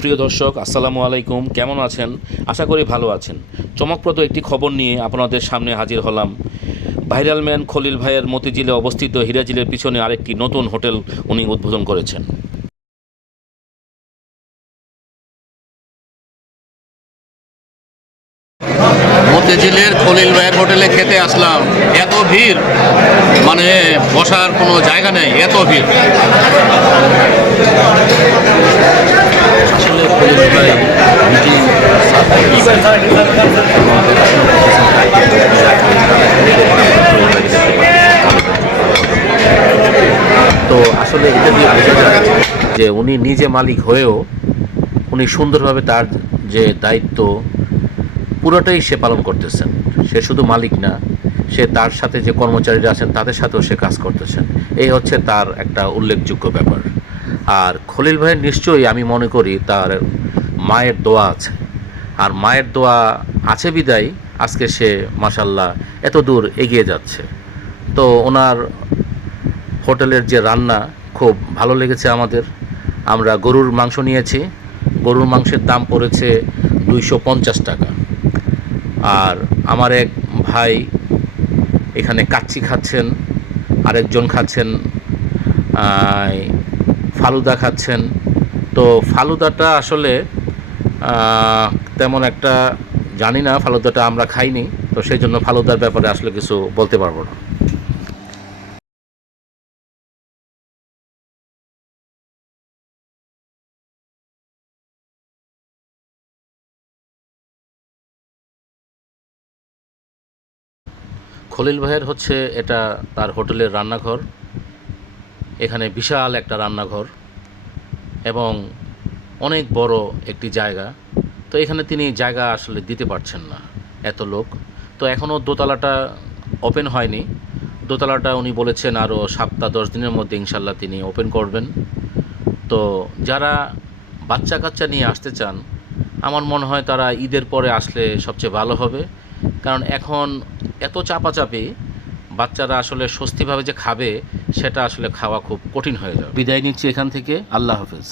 প্রিয় দর্শক, আসসালামু আলাইকুম। কেমন আছেন? আশা করি ভালো আছেন। চমকপ্রদ একটি খবর নিয়ে আপনাদের সামনে হাজির হলাম। ভাইরাল ম্যান খলিল ভাইয়ের মতিঝিলে অবস্থিত হীরাঝিলের পিছনে আরেকটি নতুন হোটেল উনি উদ্বোধন করেছেন। মতিঝিলের খলিল ভাইয়ের হোটেলে খেতে আসলাম। এত ভিড়, মানে বসার কোনো জায়গা নেই, এত ভিড়। আসলে খলিল ভাই নিজেই তো আসলে এটা দিয়ে বোঝা যায় যে উনি নিজে মালিক হয়েও উনি সুন্দরভাবে তার যে দায়িত্ব পুরোটাই সে পালন করতেছেন। সে শুধু মালিক না, সে তার সাথে যে কর্মচারীরা আছেন তাদের সাথেও সে কাজ করতেছেন। এই হচ্ছে তার একটা উল্লেখযোগ্য ব্যাপার। আর খলিল ভাইয়ের নিশ্চয়ই আমি মনে করি তার মায়ের দোয়া আছে, আর মায়ের দোয়া আছে বিদায় আজকে সে মাশাল্লাহ এত দূর এগিয়ে যাচ্ছে। তো ওনার হোটেলের যে রান্না খুব ভালো লেগেছে আমাদের। আমরা গরুর মাংস নিয়েছি। গরুর মাংসের দাম পড়েছে 250 টাকা। আর আমার এক ভাই এখানে কাচ্চি খাচ্ছেন, আরেকজন খাচ্ছেন ফালুদা খাচ্ছেন। তো ফালুদাটা আসলে তেমন একটা জানি না, ফালুদাটা আমরা খাইনি, তো সেই জন্য ফালুদার ব্যাপারে আসলে কিছু বলতে পারবো না। খলিল ভাইয়ের হচ্ছে এটা তার হোটেলের রান্নাঘর। এখানে বিশাল একটা রান্নাঘর এবং অনেক বড় একটি জায়গা। তো এখানে তিনি জায়গা আসলে দিতে পারছেন না, এত লোক। তো এখনও দোতলাটা ওপেন হয়নি। দোতলাটা উনি বলেছেন আরও 7-10 দিনের মধ্যে ইনশাল্লাহ তিনি ওপেন করবেন। তো যারা বাচ্চা কাচ্চা নিয়ে আসতে চান, আমার মনে হয় তারা ঈদের পরে আসলে সবচেয়ে ভালো হবে। কারণ এখন এত চাপাচাপি, বাচ্চারা আসলে স্বস্তিভাবে যে খাবে সেটা আসলে খাওয়া খুব কঠিন হয়ে যাবে। বিদায় নিচ্ছি এখান থেকে। আল্লাহ হাফেজ।